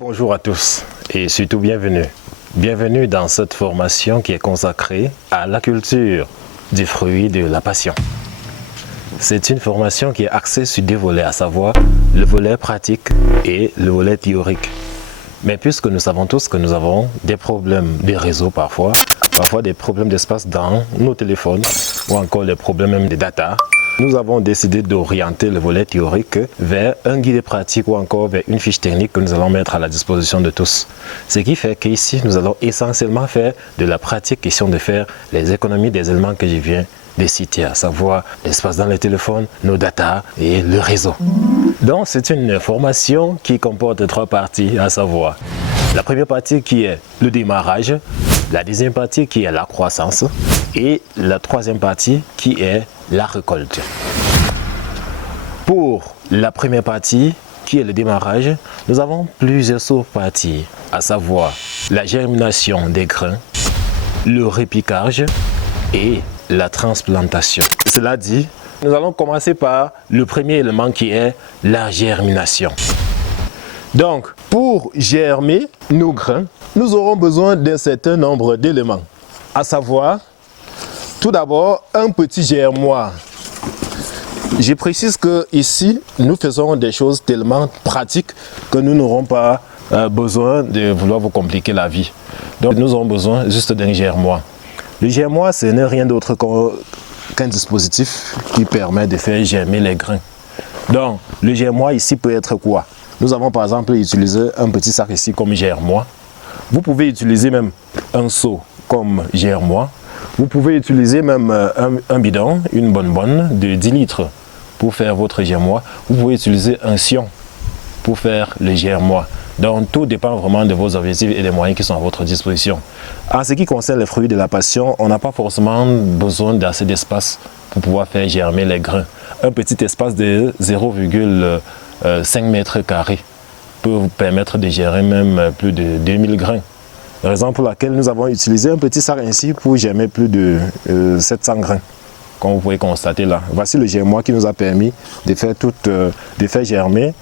Bonjour à tous et surtout bienvenue. Bienvenue dans cette formation qui est consacrée à la culture du fruit de la passion. C'est une formation qui est axée sur deux volets, à savoir le volet pratique et le volet théorique. Mais puisque nous savons tous que nous avons des problèmes de réseau parfois des problèmes d'espace dans nos téléphones ou encore des problèmes même de data, nous avons décidé d'orienter le volet théorique vers un guide pratique ou encore vers une fiche technique que nous allons mettre à la disposition de tous. Ce qui fait qu'ici, nous allons essentiellement faire de la pratique, question de faire les économies des éléments que je viens de citer, à savoir l'espace dans les téléphones, nos data et le réseau. Donc, c'est une formation qui comporte trois parties, à savoir la première partie qui est le démarrage, la deuxième partie qui est la croissance et la troisième partie qui est la récolte. Pour la première partie, qui est le démarrage, nous avons plusieurs sous-parties, à savoir la germination des grains, le repiquage et la transplantation. Cela dit, nous allons commencer par le premier élément qui est la germination. Donc, pour germer nos grains, nous aurons besoin d'un certain nombre d'éléments, à savoir tout d'abord, un petit germoir. Je précise que ici, nous faisons des choses tellement pratiques que nous n'aurons pas besoin de vouloir vous compliquer la vie. Donc, nous aurons besoin juste d'un germoir. Le germoir, ce n'est rien d'autre qu'un dispositif qui permet de faire germer les grains. Donc, le germoir ici peut être quoi? Nous avons par exemple utilisé un petit sac ici comme germoir. Vous pouvez utiliser même un seau comme germoir. Vous pouvez utiliser même un bidon, une bonbonne de 10 litres pour faire votre germoir. Vous pouvez utiliser un sion pour faire le germoir. Donc tout dépend vraiment de vos objectifs et des moyens qui sont à votre disposition. En ce qui concerne les fruits de la passion, on n'a pas forcément besoin d'assez d'espace pour pouvoir faire germer les grains. Un petit espace de 0,5 mètres carrés peut vous permettre de germer même plus de 2000 grains. Raison pour laquelle nous avons utilisé un petit sac ainsi pour germer plus de 700 grains, comme vous pouvez constater là. Voici le germoir qui nous a permis de faire germer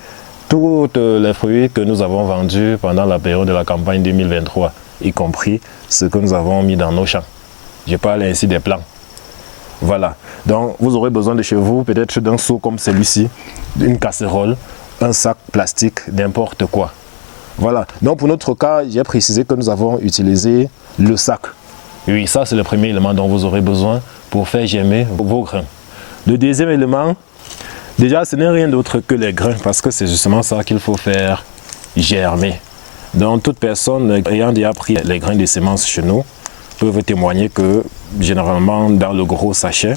tous les fruits que nous avons vendus pendant la période de la campagne 2023, y compris ceux que nous avons mis dans nos champs. Je parle ainsi des plants. Voilà, donc vous aurez besoin de chez vous peut-être d'un seau comme celui-ci, d'une casserole, un sac plastique, n'importe quoi. Voilà, donc pour notre cas, j'ai précisé que nous avons utilisé le sac. Oui, ça c'est le premier élément dont vous aurez besoin pour faire germer vos grains. Le deuxième élément, déjà ce n'est rien d'autre que les grains, parce que c'est justement ça qu'il faut faire germer. Donc toute personne ayant déjà pris les grains de semences chez nous peut vous témoigner que généralement dans le gros sachet,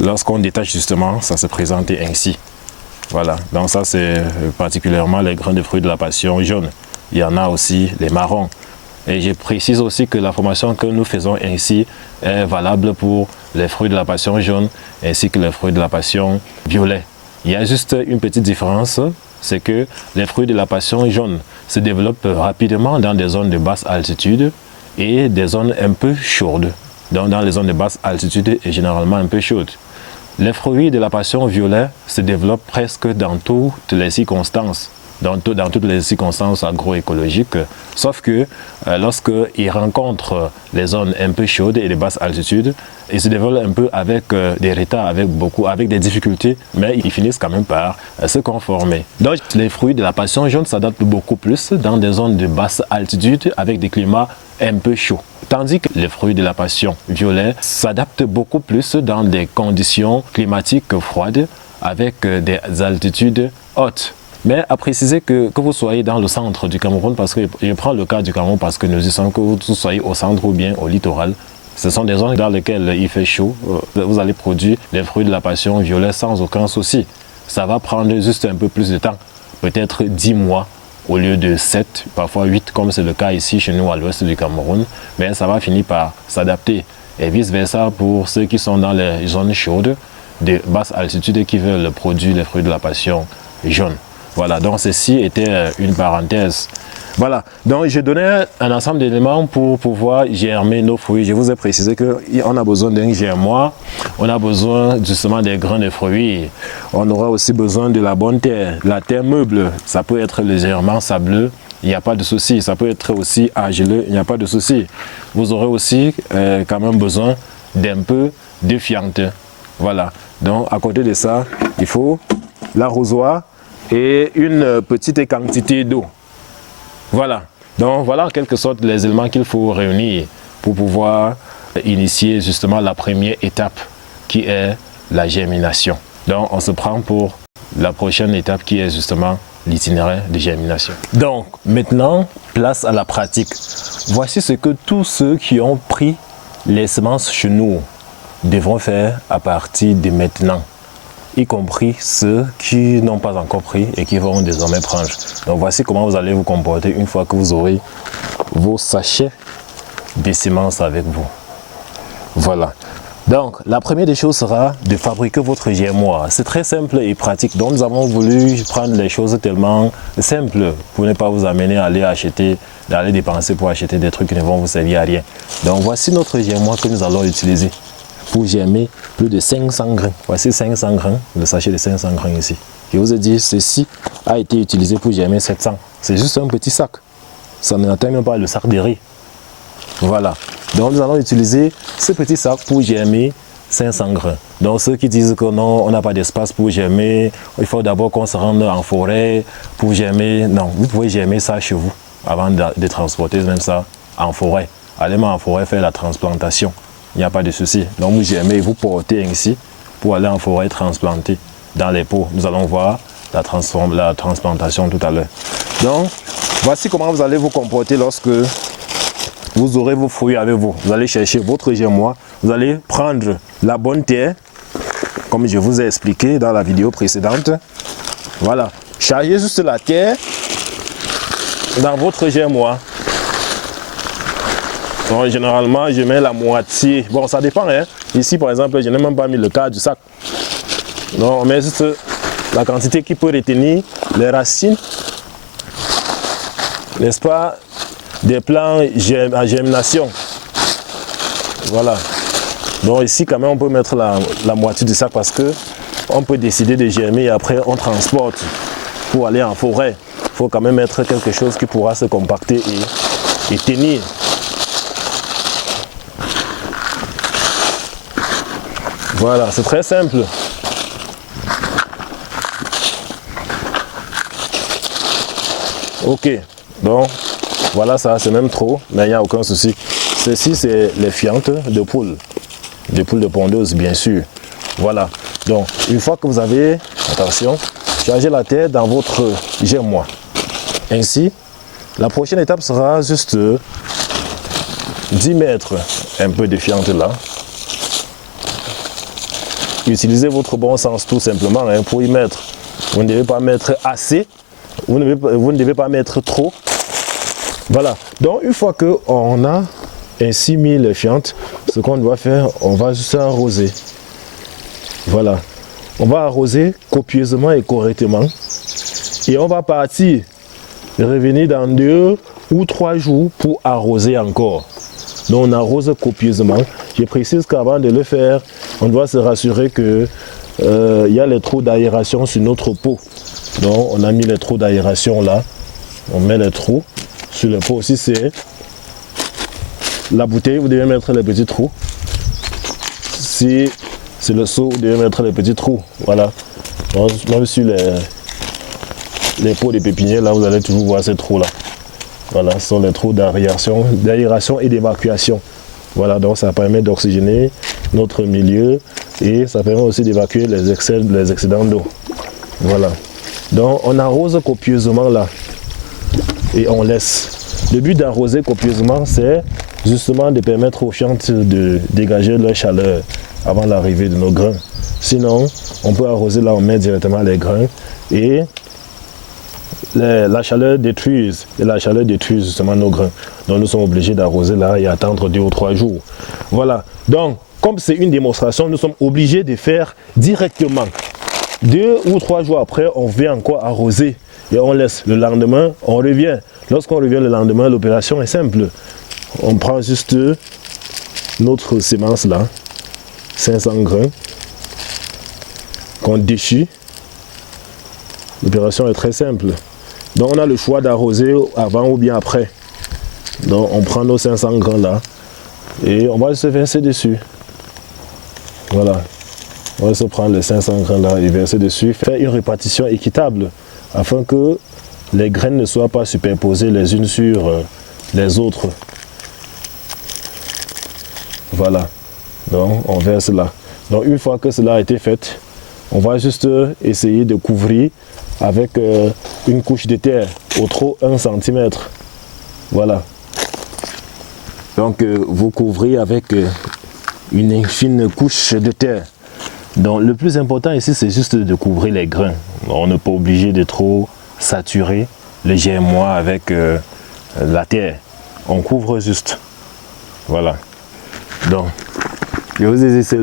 lorsqu'on détache justement, ça se présente ainsi. Voilà, donc ça c'est particulièrement les grains de fruits de la passion jaune. Il y en a aussi les marrons. Et je précise aussi que la formation que nous faisons ainsi est valable pour les fruits de la passion jaune ainsi que les fruits de la passion violet. Il y a juste une petite différence, c'est que les fruits de la passion jaune se développent rapidement dans des zones de basse altitude et des zones un peu chaudes. Donc dans les zones de basse altitude et généralement un peu chaudes. Les fruits de la passion violet se développent presque dans toutes les circonstances, dans toutes les circonstances agroécologiques, sauf que lorsqu'ils rencontrent les zones un peu chaudes et de basse altitude, ils se développent un peu avec des retards, avec des difficultés, mais ils finissent quand même par se conformer. Donc les fruits de la passion jaune s'adaptent beaucoup plus dans des zones de basse altitude avec des climats un peu chauds. Tandis que les fruits de la passion violet s'adaptent beaucoup plus dans des conditions climatiques froides avec des altitudes hautes. Mais à préciser que vous soyez dans le centre du Cameroun, parce que je prends le cas du Cameroun parce que nous y sommes, que vous soyez au centre ou bien au littoral, ce sont des zones dans lesquelles il fait chaud, vous allez produire les fruits de la passion violet sans aucun souci. Ça va prendre juste un peu plus de temps, peut-être 10 mois au lieu de 7, parfois 8, comme c'est le cas ici chez nous à l'ouest du Cameroun, mais ça va finir par s'adapter. Et vice versa pour ceux qui sont dans les zones chaudes de basse altitude et qui veulent produire les fruits de la passion jaune. Voilà, donc ceci était une parenthèse. Voilà, donc je donnais un ensemble d'éléments pour pouvoir germer nos fruits. Je vous ai précisé qu'on a besoin d'un germoir, on a besoin justement des grains de fruits. On aura aussi besoin de la bonne terre, la terre meuble. Ça peut être légèrement sableux il n'y a pas de souci. Ça peut être aussi argileux, il n'y a pas de souci. Vous aurez aussi quand même besoin d'un peu de fiente. Voilà. Donc à côté de ça, il faut l'arrosoir et une petite quantité d'eau. Voilà. Donc voilà en quelque sorte les éléments qu'il faut réunir pour pouvoir initier justement la première étape qui est la germination. Donc on se prend pour la prochaine étape qui est justement l'itinéraire de germination. Donc maintenant, place à la pratique. Voici ce que tous ceux qui ont pris les semences chez nous devront faire à partir de maintenant, y compris ceux qui n'ont pas encore pris et qui vont désormais prendre. Donc voici comment vous allez vous comporter une fois que vous aurez vos sachets de semences avec vous. Voilà. Donc la première des choses sera de fabriquer votre germoir. C'est très simple et pratique. Donc nous avons voulu prendre les choses tellement simples pour ne pas vous amener à aller acheter, d'aller dépenser pour acheter des trucs qui ne vont vous servir à rien. Donc voici notre germoir que nous allons utiliser pour germer plus de 500 grains. Voici 500 grains, le sachet de 500 grains ici. Je vous ai dit, ceci a été utilisé pour germer 700. C'est juste un petit sac. Ça n'atteint même pas le sac de riz. Voilà. Donc nous allons utiliser ce petit sac pour germer 500 grains. Donc ceux qui disent que non, on n'a pas d'espace pour germer, il faut d'abord qu'on se rende en forêt pour germer. Non, vous pouvez germer ça chez vous avant de transporter même ça en forêt. Allez même en forêt faire la transplantation. Il n'y a pas de souci. Donc vous germez, vous portez ainsi pour aller en forêt transplanter dans les pots. Nous allons voir la transplantation tout à l'heure. Donc voici comment vous allez vous comporter lorsque vous aurez vos fruits avec vous. Vous allez chercher votre germoir. Vous allez prendre la bonne terre, comme je vous ai expliqué dans la vidéo précédente. Voilà. Chargez juste la terre dans votre germoir. Donc, généralement, je mets la moitié. Bon, ça dépend. Hein. Ici, par exemple, je n'ai même pas mis le quart du sac. Donc, on met juste la quantité qui peut retenir les racines, n'est-ce pas, des plants à germination. Voilà. Donc ici quand même on peut mettre la moitié du sac parce que on peut décider de germer et après on transporte pour aller en forêt. Il faut quand même mettre quelque chose qui pourra se compacter et tenir. Voilà, c'est très simple. Ok, donc voilà, ça c'est même trop, mais il n'y a aucun souci. Ceci c'est les fientes de poules de pondeuse bien sûr. Voilà, donc une fois que vous avez, attention, chargez la terre dans votre germoir. Ainsi, la prochaine étape sera juste d'y mettre un peu de fiente là. Utilisez votre bon sens tout simplement hein, pour y mettre. Vous ne devez pas mettre assez, vous ne devez pas mettre trop. Voilà, donc une fois qu'on a ainsi mis les fientes, ce qu'on doit faire, on va juste arroser. Voilà, on va arroser copieusement et correctement. Et on va partir, revenir dans 2 ou 3 jours pour arroser encore. Donc on arrose copieusement. Je précise qu'avant de le faire, on doit se rassurer que y a les trous d'aération sur notre pot. Donc on a mis les trous d'aération là, on met les trous. Sur le pot aussi, c'est la bouteille, vous devez mettre les petits trous. Si c'est le seau, vous devez mettre les petits trous. Voilà. Donc, même sur les pots de pépinière, là, vous allez toujours voir ces trous-là. Voilà, ce sont les trous d'aération et d'évacuation. Voilà, donc ça permet d'oxygéner notre milieu et ça permet aussi d'évacuer les excédents d'eau. Voilà. Donc, on arrose copieusement là. Et on laisse. Le but d'arroser copieusement, c'est justement de permettre aux fientes de dégager leur chaleur avant l'arrivée de nos grains. Sinon, on peut arroser là, on met directement les grains et la chaleur détruit justement nos grains. Donc nous sommes obligés d'arroser là et attendre 2 ou 3 jours. Voilà. Donc, comme c'est une démonstration, nous sommes obligés de faire directement. 2 ou 3 jours après, on vient encore arroser. Et on laisse. Le lendemain, on revient. Lorsqu'on revient le lendemain, l'opération est simple. On prend juste notre sémence là, 500 grains, qu'on déchire. L'opération est très simple. Donc on a le choix d'arroser avant ou bien après. Donc on prend nos 500 grains là et on va se verser dessus. Voilà. On va se prendre les 500 grains là et verser dessus. Faire une répartition équitable afin que les graines ne soient pas superposées les unes sur les autres. Voilà. Donc on verse là. Donc une fois que cela a été fait, on va juste essayer de couvrir avec une couche de terre, au trop 1 cm. Voilà. Donc vous couvrez avec une fine couche de terre. Donc le plus important ici, c'est juste de couvrir les grains. On n'est pas obligé de trop saturer le germois avec la terre. On couvre juste. Voilà. Donc, je vous ai dit,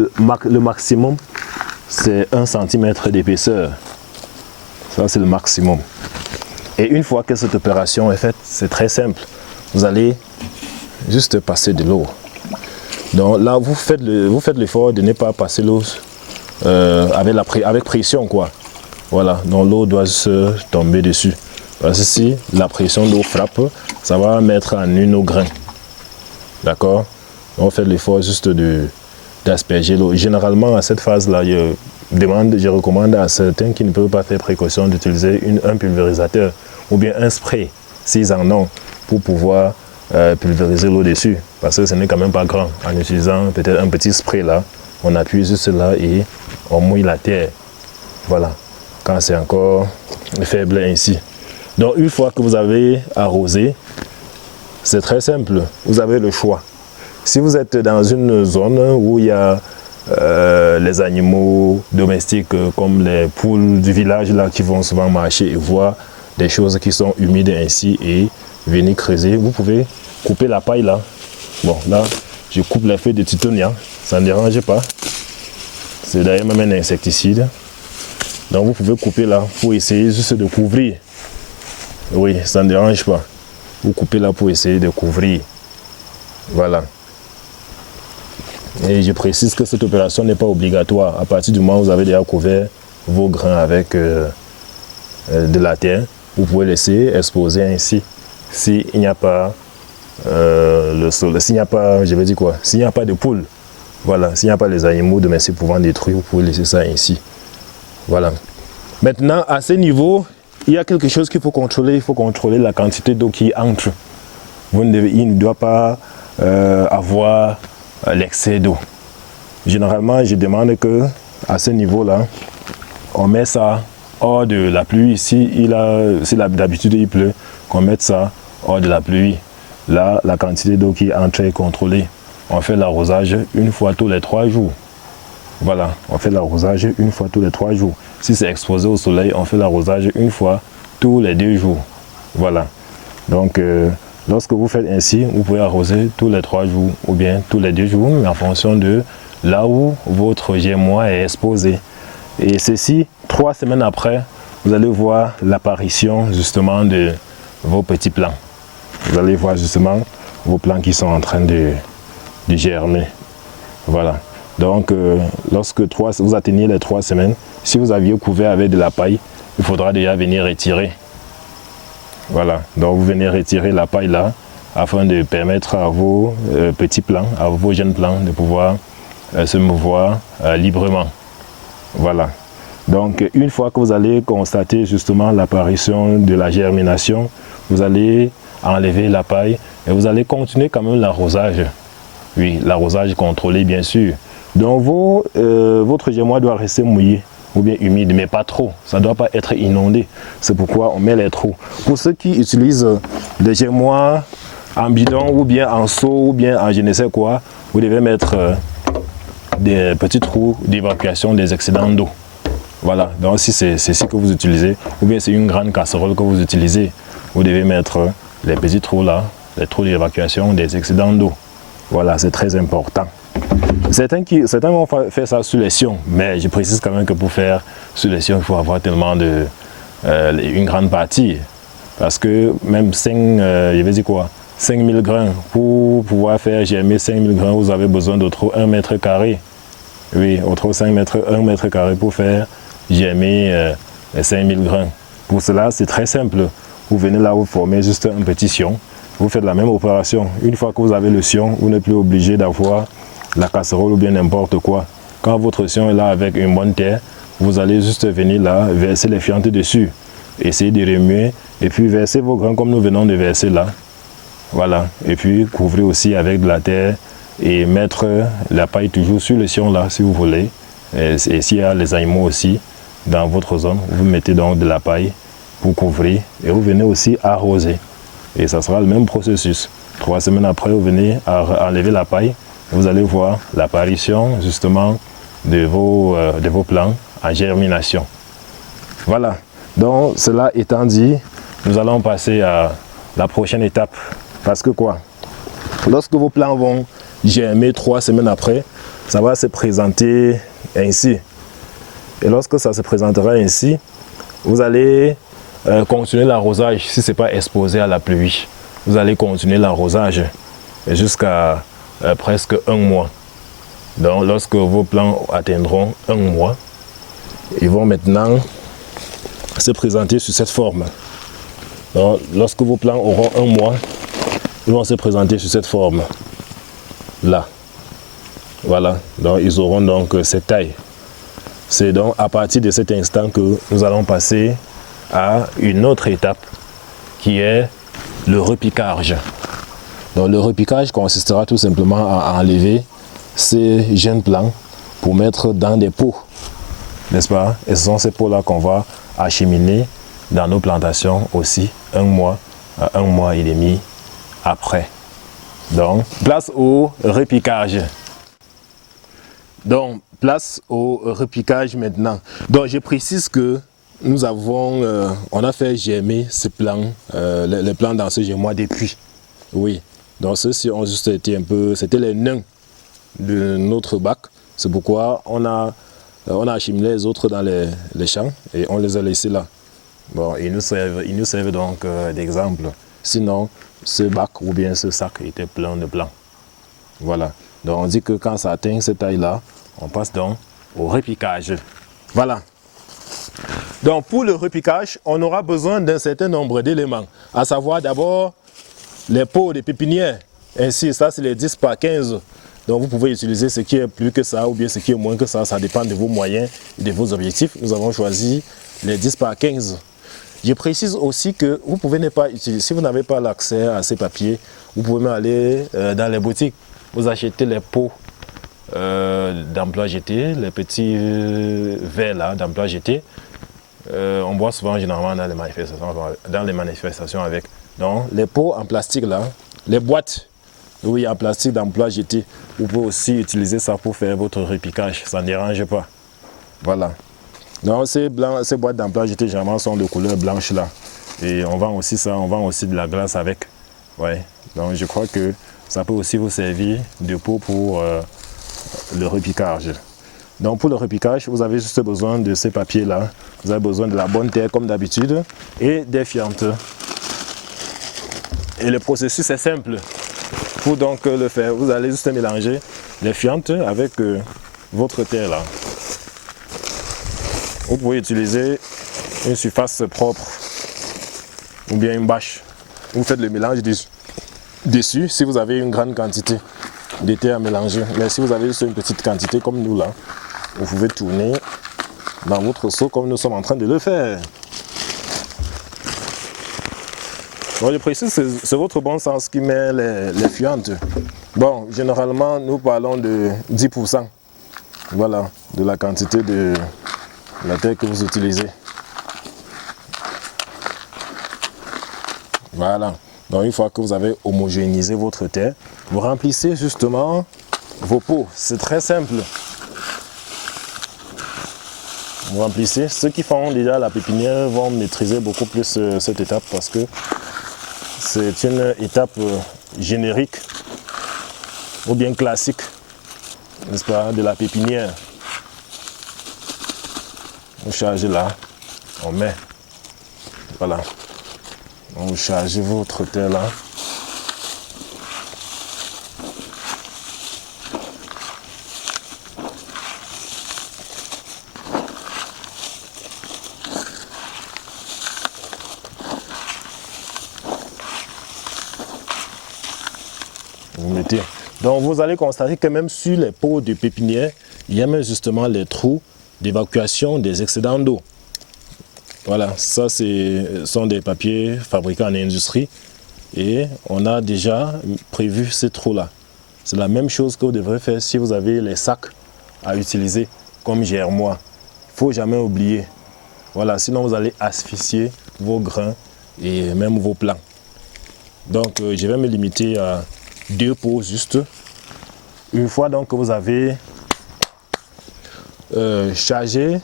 le maximum, c'est 1 cm d'épaisseur. Ça, c'est le maximum. Et une fois que cette opération est faite, c'est très simple. Vous allez juste passer de l'eau. Donc là, vous faites l'effort de ne pas passer l'eau avec pression, quoi. Voilà, donc l'eau doit se tomber dessus. Parce que si la pression de l'eau frappe, ça va mettre en une nos grains. D'accord? On fait l'effort juste d'asperger l'eau. Généralement, à cette phase-là, je recommande à certains qui ne peuvent pas faire précaution d'utiliser un pulvérisateur ou bien un spray, s'ils en ont, pour pouvoir pulvériser l'eau dessus. Parce que ce n'est quand même pas grand. En utilisant peut-être un petit spray là, on appuie juste là et on mouille la terre. Voilà, quand c'est encore faible ainsi. Donc une fois que vous avez arrosé, c'est très simple, vous avez le choix. Si vous êtes dans une zone où il y a les animaux domestiques comme les poules du village là, qui vont souvent marcher et voir des choses qui sont humides ainsi et venir creuser, vous pouvez couper la paille là. Bon, là, je coupe les feuilles de titonia, ça ne dérange pas. C'est d'ailleurs même un insecticide. Donc vous pouvez couper là pour essayer juste de couvrir. Oui, ça ne dérange pas. Vous coupez là pour essayer de couvrir. Voilà. Et je précise que cette opération n'est pas obligatoire. À partir du moment où vous avez déjà couvert vos grains avec de la terre, vous pouvez laisser exposer ainsi. S'il n'y a pas le sol, s'il n'y a pas, je vais dire quoi, s'il n'y a pas de poules, voilà, s'il n'y a pas les animaux domestiques pouvant détruire, vous pouvez laisser ça ainsi. Voilà. Maintenant, à ce niveau, il y a quelque chose qu'il faut contrôler. Il faut contrôler la quantité d'eau qui entre. Il ne doit pas avoir l'excès d'eau. Généralement, je demande que à ce niveau-là, on met ça hors de la pluie. Si d'habitude il pleut, qu'on mette ça hors de la pluie. Là, la quantité d'eau qui entre est contrôlée. On fait l'arrosage une fois tous les 3 jours. Voilà, on fait l'arrosage une fois tous les 3 jours. Si c'est exposé au soleil, on fait l'arrosage une fois tous les 2 jours. Voilà. Donc, lorsque vous faites ainsi, vous pouvez arroser tous les 3 jours ou bien tous les 2 jours, mais en fonction de là où votre germois est exposé. Et ceci, 3 semaines après, vous allez voir l'apparition justement de vos petits plants. Vous allez voir justement vos plants qui sont en train de germer. Voilà. Donc, lorsque vous atteignez les 3 semaines, si vous aviez couvert avec de la paille, il faudra déjà venir retirer. Voilà. Donc, vous venez retirer la paille là, afin de permettre à vos petits plants, à vos jeunes plants, de pouvoir se mouvoir librement. Voilà. Donc, une fois que vous allez constater justement l'apparition de la germination, vous allez enlever la paille et vous allez continuer quand même l'arrosage. Oui, l'arrosage contrôlé bien sûr. Donc votre germois doit rester mouillé ou bien humide, mais pas trop. Ça ne doit pas être inondé. C'est pourquoi on met les trous. Pour ceux qui utilisent des germois en bidon ou bien en seau ou bien en je ne sais quoi, vous devez mettre des petits trous d'évacuation des excédents d'eau. Voilà, donc si c'est ce que vous utilisez, ou bien c'est une grande casserole que vous utilisez, vous devez mettre les petits trous là, les trous d'évacuation des excédents d'eau. Voilà, c'est très important. Certains vont faire ça sur les sions, mais je précise quand même que pour faire sur les sions, il faut avoir tellement une grande partie. Parce que même 5000 grains, pour pouvoir faire germer 5000 grains, vous avez besoin de trop 1 mètre carré. Oui, autre 1 mètre carré pour faire germer les 5000 grains. Pour cela, c'est très simple. vous venez là, vous formez juste un petit sion. Vous faites la même opération. Une fois que vous avez le sion, vous n'êtes plus obligé d'avoir la casserole ou bien n'importe quoi. Quand votre sion est là avec une bonne terre, vous allez juste venir là, verser les fientes dessus. Essayez de remuer et puis verser vos grains comme nous venons de verser là. Voilà. Et puis couvrez aussi avec de la terre et mettre la paille toujours sur le sion là si vous voulez. Et s'il y a les animaux aussi dans votre zone, vous mettez donc de la paille pour couvrir et vous venez aussi arroser. Et ça sera le même processus. 3 semaines après, vous venez à enlever la paille. Vous allez voir l'apparition justement de vos plants en germination. Voilà. Donc cela étant dit, nous allons passer à la prochaine étape. Parce que quoi? Lorsque vos plants vont germer 3 semaines après, ça va se présenter ainsi. Et lorsque ça se présentera ainsi, vous allez continuer l'arrosage si ce n'est pas exposé à la pluie. Vous allez continuer l'arrosage jusqu'à presque 1 mois. Donc lorsque vos plants atteindront 1 mois, ils vont maintenant se présenter sous cette forme. Donc, lorsque vos plants auront 1 mois, ils vont se présenter sous cette forme. Là. Voilà. Donc ils auront donc cette taille. C'est donc à partir de cet instant que nous allons passer à une autre étape qui est le repiquage. Donc le repiquage consistera tout simplement à enlever ces jeunes plants pour mettre dans des pots, n'est-ce pas? Et ce sont ces pots là qu'on va acheminer dans nos plantations aussi 1 mois à 1 mois et demi après. Donc place au repiquage. Donc place au repiquage maintenant. Donc je précise que nous avons, on a fait germer ces plants, les plants dans ce germoir depuis. Oui, donc ceux-ci ont juste été un peu, c'était les nains de notre bac. C'est pourquoi on a acheminé les autres dans les champs et on les a laissés là. Bon, ils nous servent donc d'exemple. Sinon, ce bac ou bien ce sac était plein de plants. Voilà. Donc on dit que quand ça atteint cette taille-là, on passe donc au repiquage. Voilà. Donc pour le repiquage, on aura besoin d'un certain nombre d'éléments, à savoir d'abord les pots de pépinière. Ainsi, ça c'est les 10 par 15. Donc vous pouvez utiliser ce qui est plus que ça ou bien ce qui est moins que ça. Ça dépend de vos moyens et de vos objectifs. Nous avons choisi les 10 par 15. Je précise aussi que vous pouvez ne pas utiliser, si vous n'avez pas l'accès à ces papiers, vous pouvez même aller dans les boutiques. Vous achetez les pots d'emploi jeté, les petits verres là d'emploi jeté. On boit souvent généralement dans les manifestations avec. Donc les pots en plastique là, les boîtes, oui, en plastique d'emploi jeté, vous pouvez aussi utiliser ça pour faire votre repiquage, ça ne dérange pas. Voilà. Donc ces boîtes d'emploi jeté généralement sont de couleur blanche là. Et on vend aussi ça, on vend aussi de la glace avec. Ouais. Donc je crois que ça peut aussi vous servir de pot pour le repiquage. Donc pour le repiquage, vous avez juste besoin de ces papiers là. Vous avez besoin de la bonne terre comme d'habitude et des fientes. Et le processus est simple. Pour donc le faire, vous allez juste mélanger les fientes avec votre terre là. Vous pouvez utiliser une surface propre ou bien une bâche. Vous faites le mélange dessus si vous avez une grande quantité de terre à mélanger. Mais si vous avez juste une petite quantité comme nous là, vous pouvez tourner dans votre seau comme nous sommes en train de le faire. Bon, je précise, c'est votre bon sens qui met les fientes. Bon, généralement, nous parlons de 10%. Voilà, de la quantité de la terre que vous utilisez. Voilà. Donc, une fois que vous avez homogénéisé votre terre, vous remplissez justement vos pots. C'est très simple. Vous remplissez. Ceux qui font déjà la pépinière vont maîtriser beaucoup plus cette étape parce que c'est une étape générique ou bien classique, n'est-ce pas, de la pépinière. Vous chargez là, on met, voilà, vous chargez votre terre là. Vous mettez. Donc vous allez constater que même sur les pots de pépinière, il y a même justement les trous d'évacuation des excédents d'eau. Voilà, ça sont des papiers fabriqués en industrie et on a déjà prévu ces trous-là. C'est la même chose que vous devrez faire si vous avez les sacs à utiliser comme germoir. Il ne faut jamais oublier. Voilà, sinon vous allez asphyxier vos grains et même vos plants. Donc je vais me limiter à 2 pots juste. Une fois donc que vous avez chargé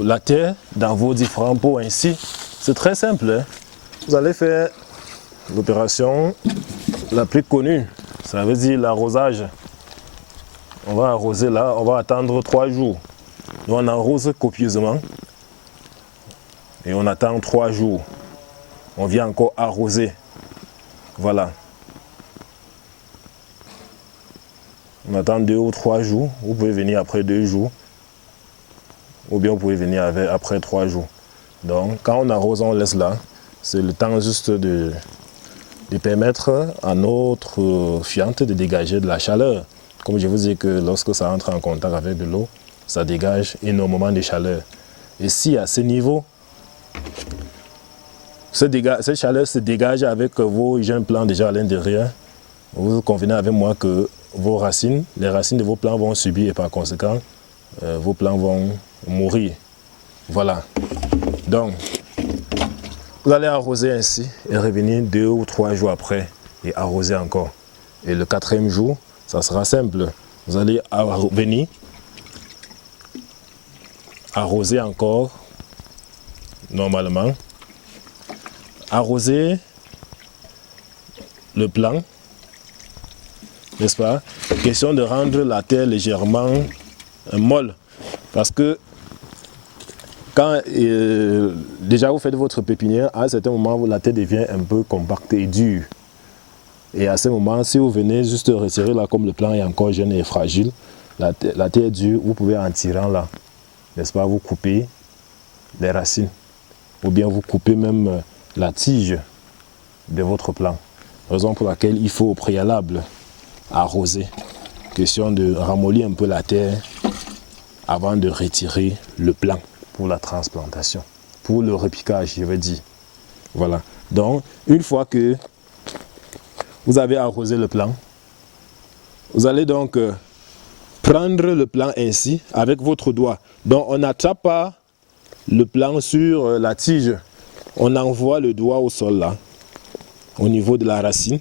la terre dans vos différents pots ainsi, c'est très simple. Hein? Vous allez faire l'opération la plus connue, ça veut dire l'arrosage. On va arroser là, on va attendre 3 jours. Nous on arrose copieusement et on attend 3 jours. On vient encore arroser. Voilà. On attend 2 ou 3 jours. Vous pouvez venir après 2 jours. Ou bien vous pouvez venir après 3 jours. Donc quand on arrose, on laisse là. C'est le temps juste de permettre à notre fiente de dégager de la chaleur. Comme je vous ai dit que lorsque ça entre en contact avec de l'eau, ça dégage énormément de chaleur. Et si à ce niveau, cette chaleur se dégage avec vos jeunes plants déjà à l'intérieur, vous convenez avec moi que vos racines, les racines de vos plants vont subir et par conséquent, vos plants vont mourir. Voilà. Donc, vous allez arroser ainsi et revenir 2 ou 3 jours après et arroser encore. Et le 4e jour, ça sera simple. Vous allez venir arroser encore normalement. Arroser le plant, n'est-ce pas? Question de rendre la terre légèrement molle. Parce que quand déjà vous faites votre pépinière, à un certain moment, la terre devient un peu compacte et dure. Et à ce moment, si vous venez juste retirer là, comme le plant est encore jeune et fragile, la terre est dure, vous pouvez en tirant là, n'est-ce pas, vous couper les racines. Ou bien vous coupez même la tige de votre plant. Raison pour laquelle il faut au préalable arroser. Question de ramollir un peu la terre avant de retirer le plant pour la transplantation. Pour le repiquage, je veux dire. Voilà. Donc, une fois que vous avez arrosé le plant, vous allez donc prendre le plant ainsi avec votre doigt. Donc, on n'attrape pas le plant sur la tige. On envoie le doigt au sol là, au niveau de la racine.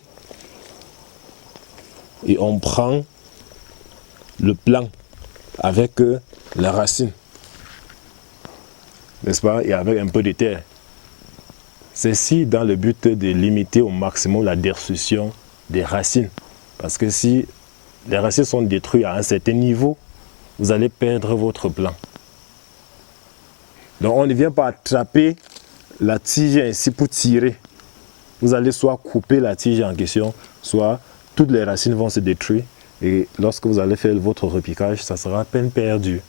Et on prend le plant avec la racine. N'est-ce pas? Et avec un peu de terre. Ceci dans le but de limiter au maximum la destruction des racines. Parce que si les racines sont détruites à un certain niveau, vous allez perdre votre plant. Donc on ne vient pas attraper la tige ainsi pour tirer. Vous allez soit couper la tige en question, soit toutes les racines vont se détruire. Et lorsque vous allez faire votre repiquage, ça sera à peine perdu.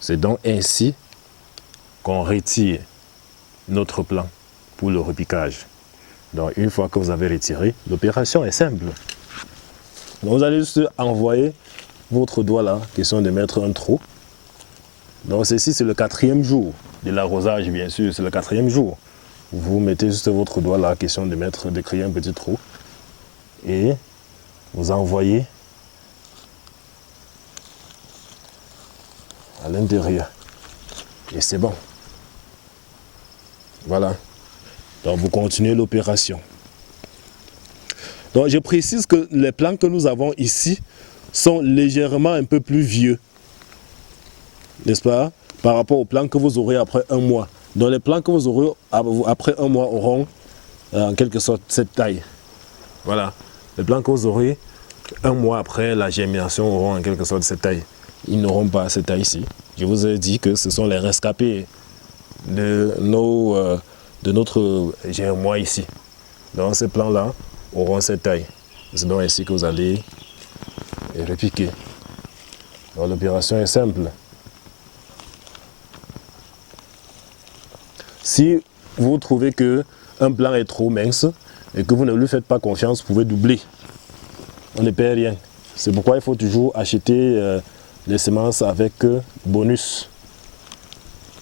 C'est donc ainsi qu'on retire notre plant pour le repiquage. Donc une fois que vous avez retiré, l'opération est simple. Donc, vous allez juste envoyer votre doigt là, question de mettre un trou. Donc ceci c'est le 4e jour de l'arrosage, bien sûr, c'est le 4e jour. Vous mettez juste votre doigt là, question de créer un petit trou. Et vous envoyez à l'intérieur. Et c'est bon. Voilà. Donc vous continuez l'opération. Donc je précise que les plants que nous avons ici sont légèrement un peu plus vieux. N'est-ce pas? Par rapport aux plants que vous aurez après 1 mois. Donc les plants que vous aurez après 1 mois auront en quelque sorte cette taille. Voilà. Les plants que vous aurez 1 mois après la germination auront en quelque sorte cette taille. Ils n'auront pas cette taille ici. Je vous ai dit que ce sont les rescapés de notre germois ici. Donc ces plants-là auront cette taille. C'est donc ainsi que vous allez repiquer. Donc l'opération est simple. Si vous trouvez qu'un plant est trop mince, et que vous ne lui faites pas confiance, vous pouvez doubler. On ne perd rien. C'est pourquoi il faut toujours acheter les semences avec bonus.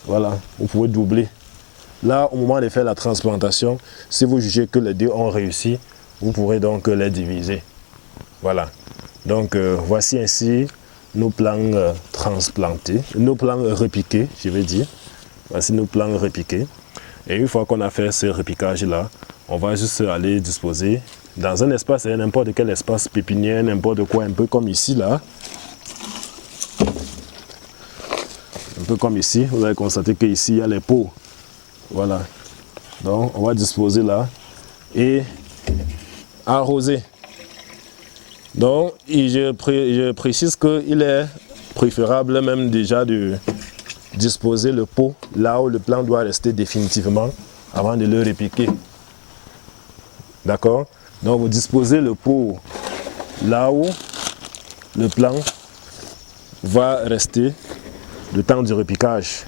Voilà, vous pouvez doubler. Là, au moment de faire la transplantation, si vous jugez que les deux ont réussi, vous pourrez donc les diviser. Voilà. Donc, voici ainsi nos plants transplantés, nos plants repiqués, je vais dire. Voici nos plants repiqués. Et une fois qu'on a fait ce repiquage-là, on va juste aller disposer dans un espace, n'importe quel espace pépinière, n'importe quoi, un peu comme ici, là. Un peu comme ici, vous allez constater qu'ici, il y a les pots. Voilà. Donc, on va disposer là et arroser. Donc, je précise qu'il est préférable même déjà de disposer le pot là où le plant doit rester définitivement avant de le repiquer. D'accord? Donc, vous disposez le pot là où le plant va rester le temps du repiquage.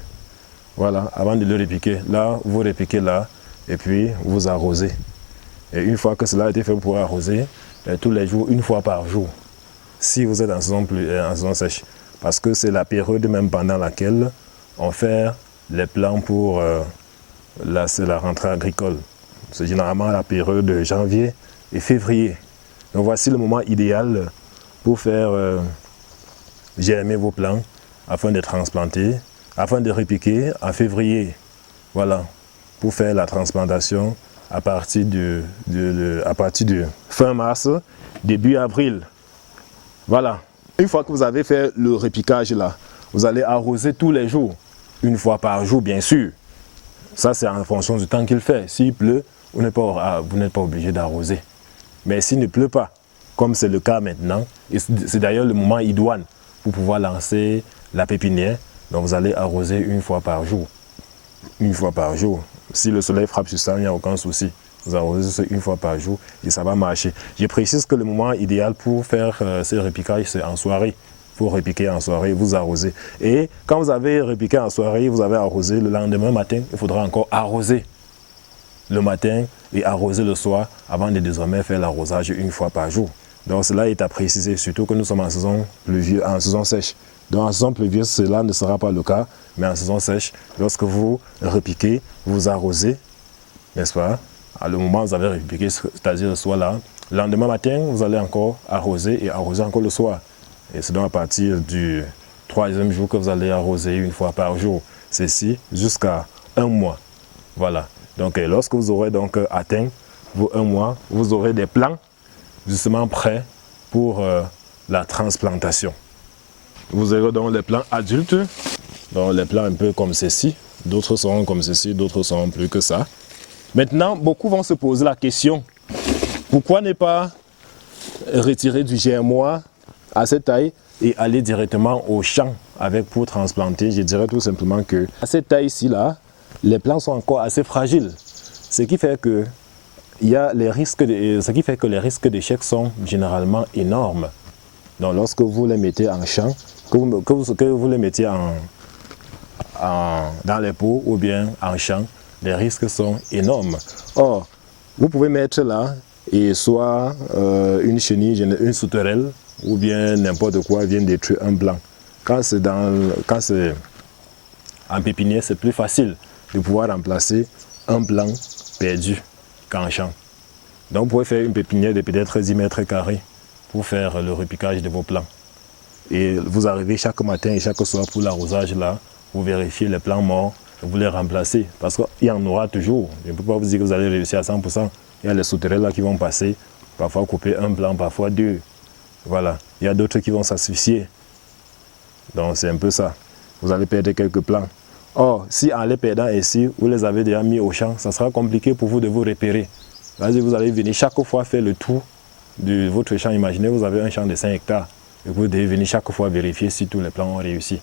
Voilà, avant de le repiquer. Là, vous repiquez là et puis vous arrosez. Et une fois que cela a été fait, vous pourrez arroser tous les jours, une fois par jour, si vous êtes en saison sèche. Parce que c'est la période même pendant laquelle on fait les plans pour la rentrée agricole. C'est généralement la période de janvier et février. Donc voici le moment idéal pour faire germer vos plants afin de transplanter, afin de repiquer en février. Voilà, pour faire la transplantation à partir de fin mars, début avril. Voilà. Une fois que vous avez fait le repiquage là, vous allez arroser tous les jours, une fois par jour bien sûr. Ça c'est en fonction du temps qu'il fait. S'il pleut, vous n'êtes pas obligé d'arroser. Mais s'il ne pleut pas, comme c'est le cas maintenant, et c'est d'ailleurs le moment idoine pour pouvoir lancer la pépinière, donc vous allez arroser une fois par jour. Une fois par jour. Si le soleil frappe sur ça, il n'y a aucun souci. Vous arrosez une fois par jour et ça va marcher. Je précise que le moment idéal pour faire ce repiquage, c'est en soirée. Il faut repiquer en soirée, vous arrosez. Et quand vous avez repiqué en soirée, vous avez arrosé, le lendemain matin, il faudra encore arroser le matin et arroser le soir avant de désormais faire l'arrosage une fois par jour. Donc cela est à préciser, surtout que nous sommes en saison pluvieuse, en saison sèche. Donc en saison pluvieuse, cela ne sera pas le cas, mais en saison sèche, lorsque vous repiquez, vous arrosez, n'est-ce pas? À le moment où vous avez repiqué, c'est-à-dire le soir là, le lendemain matin, vous allez encore arroser et arroser encore le soir. Et c'est donc à partir du 3e jour que vous allez arroser une fois par jour. Ceci jusqu'à 1 mois. Voilà. Donc lorsque vous aurez donc atteint vos 1 mois, vous aurez des plants justement prêts pour la transplantation. Vous aurez donc les plants adultes, donc les plants un peu comme ceci. D'autres seront comme ceci, d'autres seront plus que ça. Maintenant, beaucoup vont se poser la question, pourquoi ne pas retirer du germoir à cette taille et aller directement au champ pour transplanter? Je dirais tout simplement que à cette taille-ci, là, les plants sont encore assez fragiles. Ce qui fait que les risques d'échec sont généralement énormes. Donc lorsque vous les mettez en champ, que vous les mettez dans les pots ou bien en champ, les risques sont énormes. Or, vous pouvez mettre là et soit une chenille, une sauterelle ou bien n'importe quoi vient détruire un plant. Quand c'est en pépinière, c'est plus facile de pouvoir remplacer un plant perdu qu'en champ. Donc vous pouvez faire une pépinière de peut-être 10 mètres carrés pour faire le repiquage de vos plants. Et vous arrivez chaque matin et chaque soir pour l'arrosage là, vous vérifiez les plants morts, vous les remplacez. Parce qu'il y en aura toujours. Je ne peux pas vous dire que vous allez réussir à 100%. Il y a les sauterelles là qui vont passer, parfois couper un plant, parfois 2. Voilà. Il y a d'autres qui vont s'asphyxier. Donc c'est un peu ça. Vous allez perdre quelques plants. Or, si en les perdant ici, vous les avez déjà mis au champ, ça sera compliqué pour vous de vous repérer. Vous allez venir chaque fois faire le tour de votre champ. Imaginez, vous avez un champ de 5 hectares et vous devez venir chaque fois vérifier si tous les plants ont réussi.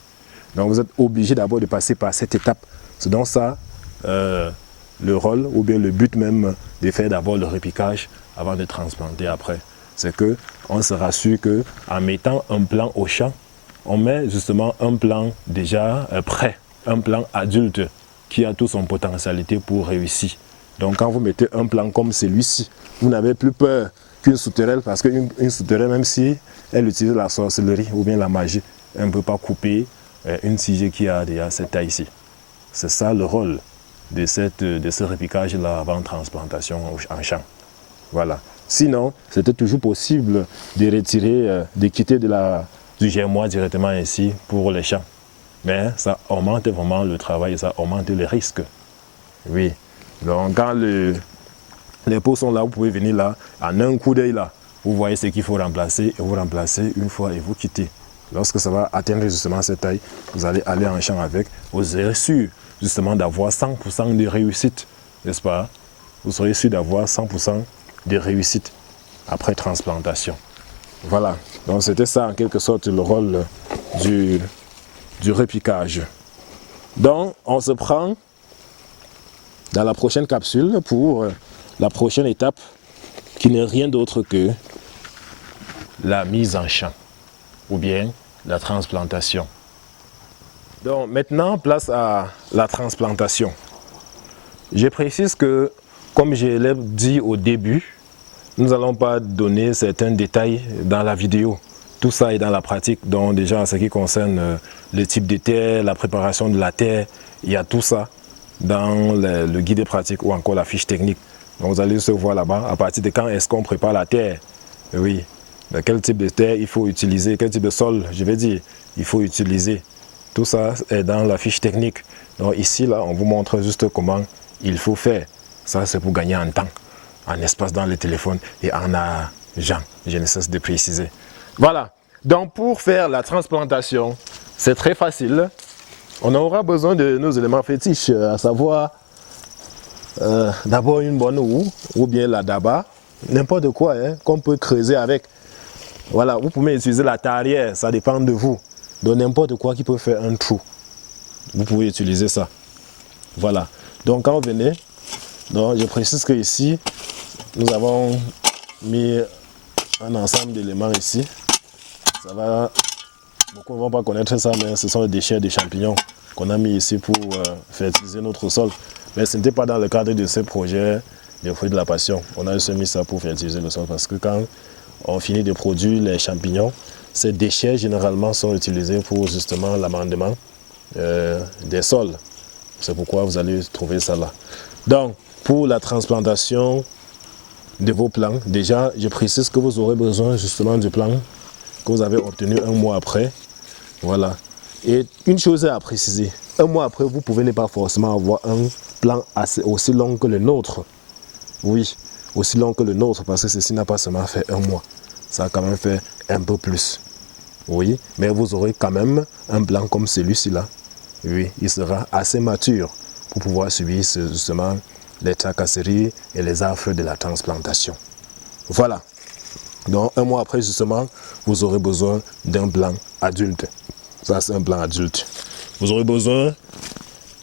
Donc vous êtes obligé d'abord de passer par cette étape. C'est donc ça le rôle ou bien le but même de faire d'abord le repiquage avant de transplanter après. C'est qu'on se rassure qu'en mettant un plant au champ, on met justement un plant déjà prêt, un plant adulte qui a toute son potentialité pour réussir. Donc quand vous mettez un plan comme celui-ci, vous n'avez plus peur qu'une sauterelle, parce qu'une sauterelle, même si elle utilise la sorcellerie ou bien la magie, elle ne peut pas couper une tige qui a déjà cette taille-ci. C'est ça le rôle de ce repiquage-là avant transplantation en champ. Voilà. Sinon, c'était toujours possible de retirer, de quitter du germois directement ici pour les champs. Mais ça augmente vraiment le travail et ça augmente les risques. Oui. Donc quand les pots sont là, vous pouvez venir là, en un coup d'œil là, vous voyez ce qu'il faut remplacer et vous remplacez une fois et vous quittez. Lorsque ça va atteindre justement cette taille, vous allez aller en champ avec, vous serez sûr justement d'avoir 100% de réussite, n'est-ce pas? Vous serez sûr d'avoir 100% de réussite après transplantation. Voilà, donc c'était ça en quelque sorte le rôle du repiquage. Donc on se prend dans la prochaine capsule pour la prochaine étape qui n'est rien d'autre que la mise en champ ou bien la transplantation. Donc maintenant, place à la transplantation. Je précise que, comme je l'ai dit au début, nous n'allons pas donner certains détails dans la vidéo. Tout ça est dans la pratique. Donc déjà, en ce qui concerne le type de terre, la préparation de la terre, il y a tout ça dans le guide pratique ou encore la fiche technique. Donc vous allez se voir là-bas à partir de quand est-ce qu'on prépare la terre. Oui, quel type de terre il faut utiliser, quel type de sol, je vais dire, il faut utiliser. Tout ça est dans la fiche technique. Donc ici, là, on vous montre juste comment il faut faire. Ça, c'est pour gagner en temps, en espace dans le téléphone et en argent. Je ne cesse de préciser. Voilà. Donc pour faire la transplantation, c'est très facile. On aura besoin de nos éléments fétiches, à savoir d'abord une bonne roue ou bien la daba, n'importe quoi qu'on peut creuser avec. Voilà, vous pouvez utiliser la tarière, ça dépend de vous. Donc n'importe quoi qui peut faire un trou, vous pouvez utiliser ça. Voilà. Donc quand vous venez, donc je précise que ici, nous avons mis un ensemble d'éléments ici. Ça va, beaucoup ne vont pas connaître ça, mais ce sont les déchets de champignons qu'on a mis ici pour fertiliser notre sol. Mais ce n'était pas dans le cadre de ce projet des fruits de la passion. On a juste mis ça pour fertiliser le sol parce que quand on finit de produire les champignons, ces déchets généralement sont utilisés pour justement l'amendement des sols. C'est pourquoi vous allez trouver ça là. Donc, pour la transplantation de vos plants, déjà, je précise que vous aurez besoin justement du plan que vous avez obtenu un mois après. Voilà. Et une chose à préciser, un mois après, vous pouvez ne pas forcément avoir un plan aussi long que le nôtre. Oui, aussi long que le nôtre, parce que ceci n'a pas seulement fait un mois. Ça a quand même fait un peu plus. Oui, mais vous aurez quand même un plan comme celui-ci là. Oui, il sera assez mature pour pouvoir subir justement les tracasseries et les affres de la transplantation. Voilà. Donc un mois après justement, vous aurez besoin d'un plan adulte. Ça c'est un plan adulte. Vous aurez besoin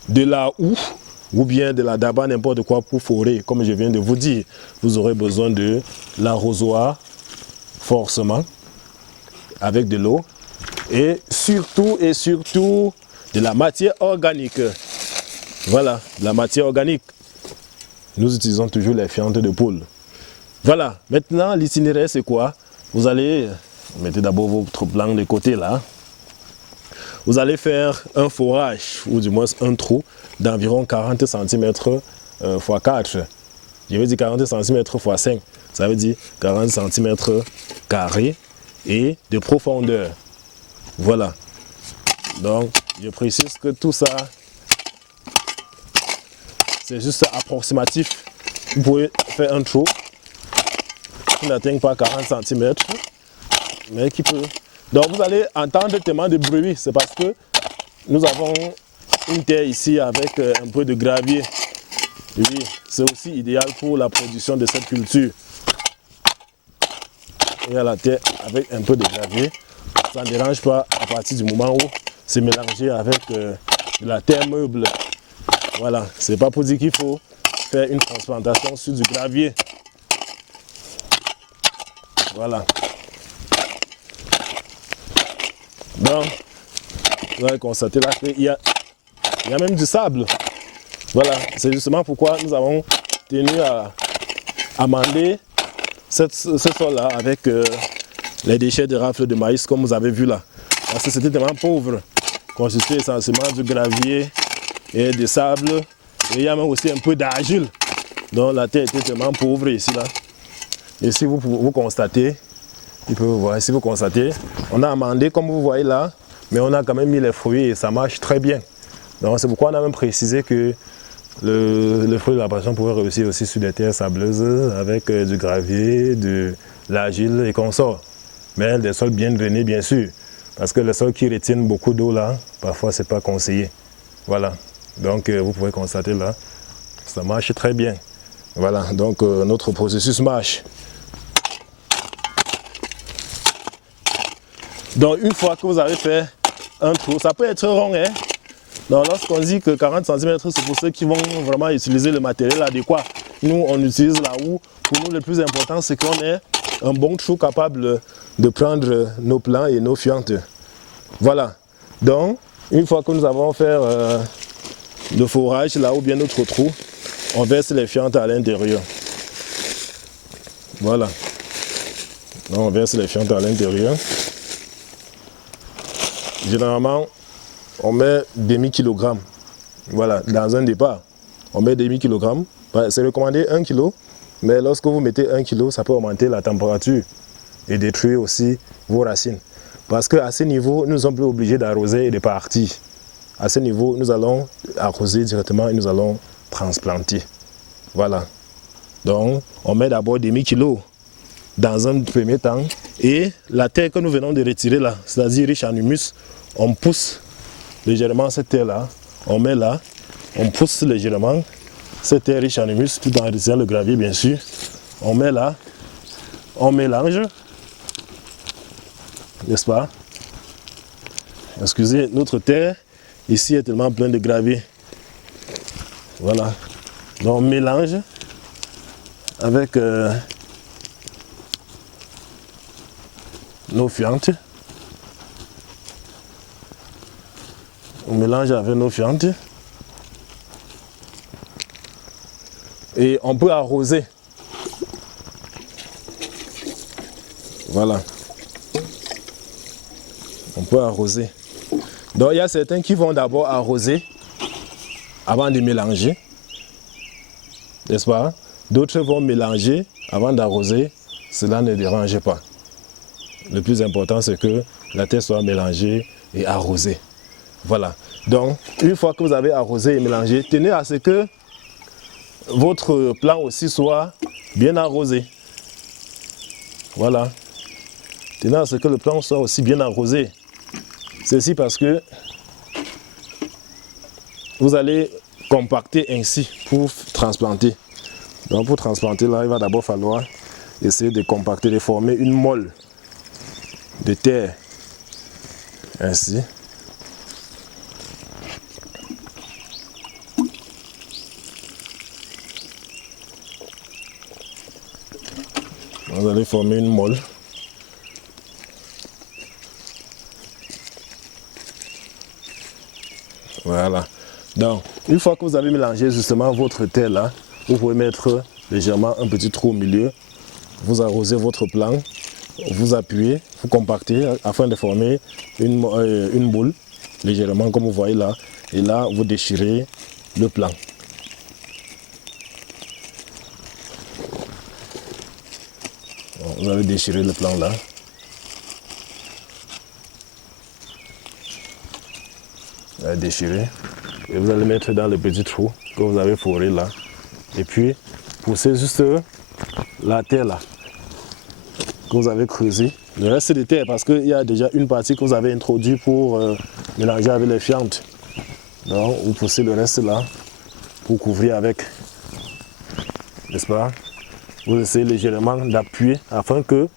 de la houe ou bien de la daba, n'importe quoi pour forer. Comme je viens de vous dire, vous aurez besoin de l'arrosoir forcément avec de l'eau et surtout de la matière organique. Voilà, la matière organique. Nous utilisons toujours les fientes de poule. Voilà, maintenant l'itinéraire c'est quoi? Vous allez, mettez d'abord votre plan de côté là. Vous allez faire un forage, ou du moins un trou d'environ 40 cm x 4. Je veux dire 40 cm x 5. Ça veut dire 40 cm carrés et de profondeur. Voilà. Donc, je précise que tout ça, c'est juste approximatif. Vous pouvez faire un trou qui n'atteint pas 40 cm, mais qui peut... Donc vous allez entendre tellement de bruit, c'est parce que nous avons une terre ici avec un peu de gravier. Oui, c'est aussi idéal pour la production de cette culture. Il y a la terre avec un peu de gravier. Ça ne dérange pas à partir du moment où c'est mélangé avec de la terre meuble. Voilà, c'est pas pour dire qu'il faut faire une transplantation sur du gravier. Voilà. Donc, vous allez constater là qu'il y a même du sable. Voilà, c'est justement pourquoi nous avons tenu à amender ce sol-là avec les déchets de rafles de maïs, comme vous avez vu là. Parce que c'était tellement pauvre, constitué essentiellement du gravier et du sable. Et il y a même aussi un peu d'argile. Donc la terre était tellement pauvre ici là. Et si vous constatez, si vous constatez, on a amendé comme vous voyez là, mais on a quand même mis les fruits et ça marche très bien. Donc c'est pourquoi on a même précisé que le fruit de la passion pouvait réussir aussi sur des terres sableuses avec du gravier, de l'argile et consorts. Mais des sols bien drainés bien sûr, parce que les sols qui retiennent beaucoup d'eau là, parfois c'est pas conseillé. Voilà, donc vous pouvez constater là, ça marche très bien. Voilà, donc notre processus marche. Donc une fois que vous avez fait un trou, ça peut être rond, hein. Donc lorsqu'on dit que 40 cm, c'est pour ceux qui vont vraiment utiliser le matériel adéquat. Nous, on utilise la houe. Pour nous, le plus important, c'est qu'on ait un bon trou capable de prendre nos plants et nos fientes. Voilà. Donc, une fois que nous avons fait le forage, là ou bien notre trou, on verse les fientes à l'intérieur. Voilà. Donc, on verse les fientes à l'intérieur. Généralement, on met demi-kilogramme. Voilà, dans un départ, on met demi-kilogramme. C'est recommandé 1 kg, mais lorsque vous mettez 1 kg, ça peut augmenter la température et détruire aussi vos racines. Parce qu'à ce niveau, nous ne sommes plus obligés d'arroser et de partir. À ce niveau, nous allons arroser directement et nous allons transplanter. Voilà. Donc, on met d'abord demi-kilo dans un premier temps. Et la terre que nous venons de retirer là, c'est-à-dire riche en humus, on pousse légèrement cette terre là, on met là, on pousse légèrement cette terre riche en humus, tout en retirant le gravier bien sûr. On met là, on mélange, n'est-ce pas? Excusez, notre terre ici est tellement pleine de gravier. Voilà. Donc on mélange avec nos fientes. On mélange avec nos fientes. Et on peut arroser. Voilà. On peut arroser. Donc il y a certains qui vont d'abord arroser avant de mélanger. N'est-ce pas? D'autres vont mélanger avant d'arroser. Cela ne dérange pas. Le plus important, c'est que la terre soit mélangée et arrosée. Voilà. Donc, une fois que vous avez arrosé et mélangé, tenez à ce que votre plant aussi soit bien arrosé. Voilà. Tenez à ce que le plant soit aussi bien arrosé. Ceci parce que vous allez compacter ainsi pour transplanter. Donc, pour transplanter, là, il va d'abord falloir essayer de compacter, de former une molle de terre. Ainsi. Vous allez former une molle. Voilà. Donc, une fois que vous avez mélangé justement votre terre là, vous pouvez mettre légèrement un petit trou au milieu. Vous arrosez votre plant, vous appuyez, vous compactez afin de former une boule, légèrement comme vous voyez là. Et là, vous déchirez le plant. Bon, vous avez déchiré le plant là. Vous allez déchirer. Et vous allez mettre dans le petit trou que vous avez foré là. Et puis, poussez juste la terre là, que vous avez creusé. Le reste de terre, parce qu'il y a déjà une partie que vous avez introduite pour mélanger avec les fientes. Donc, vous poussez le reste là pour couvrir avec. N'est-ce pas? Vous essayez légèrement d'appuyer afin que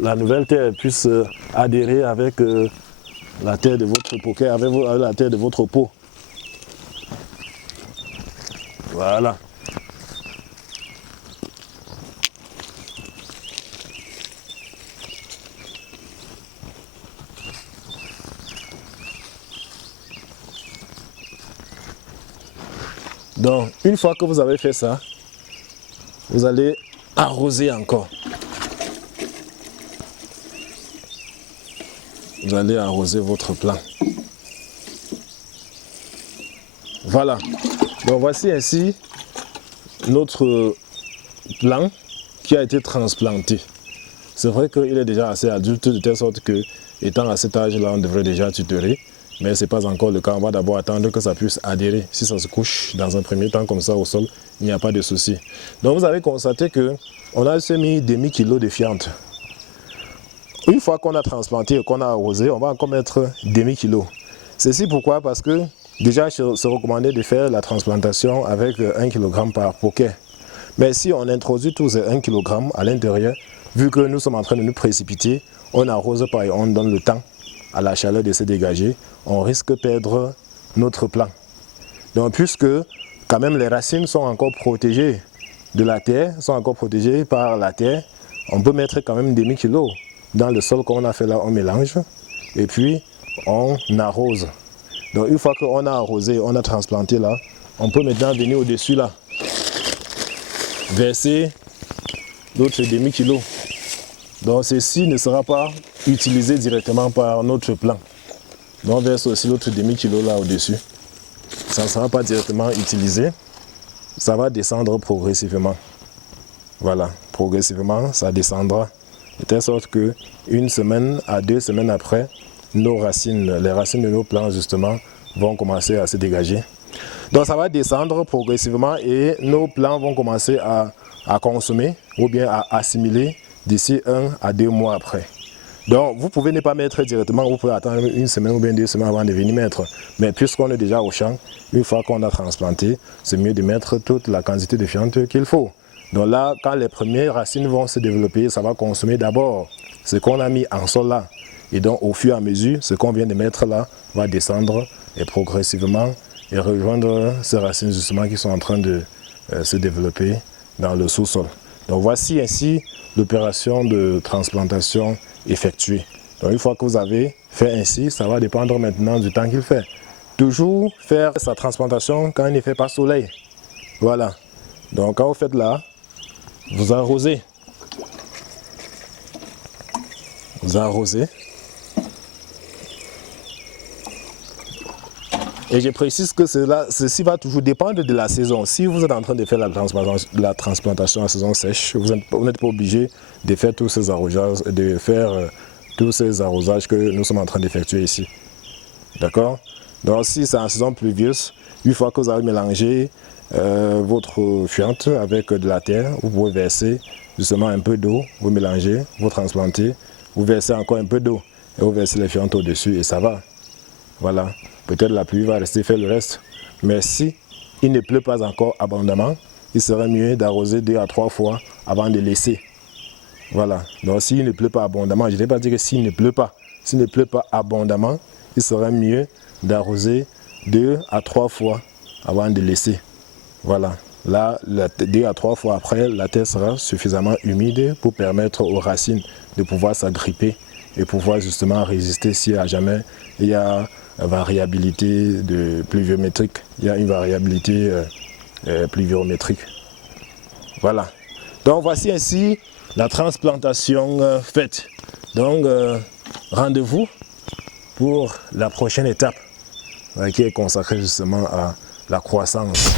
la nouvelle terre puisse adhérer avec la terre de votre poquet, avec la terre de votre pot. Voilà. Donc, une fois que vous avez fait ça, vous allez arroser encore. Vous allez arroser votre plant. Voilà. Donc, voici ainsi notre plant qui a été transplanté. C'est vrai qu'il est déjà assez adulte, de telle sorte que, étant à cet âge-là, on devrait déjà tutorer. Mais ce n'est pas encore le cas. On va d'abord attendre que ça puisse adhérer. Si ça se couche dans un premier temps comme ça au sol, il n'y a pas de souci. Donc vous avez constaté qu'on a mis demi-kilo de fientes. Une fois qu'on a transplanté et qu'on a arrosé, on va encore mettre demi-kilo. Ceci pourquoi? Parce que déjà, c'est recommandé de faire la transplantation avec 1 kg par poquet. Mais si on introduit tous ces 1 kg à l'intérieur, vu que nous sommes en train de nous précipiter, on n'arrose pas et on donne le temps à la chaleur de se dégager, on risque de perdre notre plant. Donc puisque quand même les racines sont encore protégées de la terre, sont encore protégées par la terre, on peut mettre quand même demi-kilo dans le sol qu'on a fait là, on mélange et puis on arrose. Donc une fois qu'on a arrosé, on a transplanté là, on peut maintenant venir au-dessus là, verser l'autre demi-kilo. Donc ceci ne sera pas utilisé directement par notre plant. Donc on verse aussi l'autre demi-kilo là au-dessus. Ça ne sera pas directement utilisé. Ça va descendre progressivement. Voilà, progressivement ça descendra. De telle sorte que 1 semaine à 2 semaines après, nos racines, les racines de nos plants justement, vont commencer à se dégager. Donc ça va descendre progressivement et nos plants vont commencer à consommer ou bien à assimiler d'ici 1 à 2 mois après. Donc vous pouvez ne pas mettre directement, vous pouvez attendre 1 semaine ou bien 2 semaines avant de venir mettre. Mais puisqu'on est déjà au champ, une fois qu'on a transplanté, c'est mieux de mettre toute la quantité de fientes qu'il faut. Donc là, quand les premières racines vont se développer, ça va consommer d'abord ce qu'on a mis en sol là. Et donc au fur et à mesure, ce qu'on vient de mettre là va descendre et progressivement et rejoindre ces racines justement qui sont en train de se développer dans le sous-sol. Donc voici ainsi l'opération de transplantation effectuée. Donc une fois que vous avez fait ainsi, ça va dépendre maintenant du temps qu'il fait. Toujours faire sa transplantation quand il ne fait pas soleil. Voilà. Donc quand vous faites là, vous arrosez. Vous arrosez. Et je précise que ceci va toujours dépendre de la saison. Si vous êtes en train de faire la transplantation en saison sèche, vous n'êtes pas obligé de faire tous ces arrosages, que nous sommes en train d'effectuer ici. D'accord? Donc si c'est en saison pluvieuse, une fois que vous avez mélangé votre fiente avec de la terre, vous pouvez verser justement un peu d'eau, vous mélangez, vous transplantez, vous versez encore un peu d'eau et vous versez les fientes au-dessus et ça va. Voilà. Peut-être la pluie va rester faire le reste. Mais si il ne pleut pas encore abondamment, il serait mieux d'arroser 2 à 3 fois avant de laisser. Voilà. Donc s'il ne pleut pas abondamment, je ne vais pas dire que s'il ne pleut pas. S'il ne pleut pas abondamment, il serait mieux d'arroser 2 à 3 fois avant de laisser. Voilà. Là, 2 à 3 fois après, la terre sera suffisamment humide pour permettre aux racines de pouvoir s'agripper et pouvoir justement résister si à jamais il y a variabilité de pluviométrique. Il y a une variabilité pluviométrique. Voilà. Donc voici ainsi la transplantation faite. Donc rendez-vous pour la prochaine étape qui est consacrée justement à la croissance.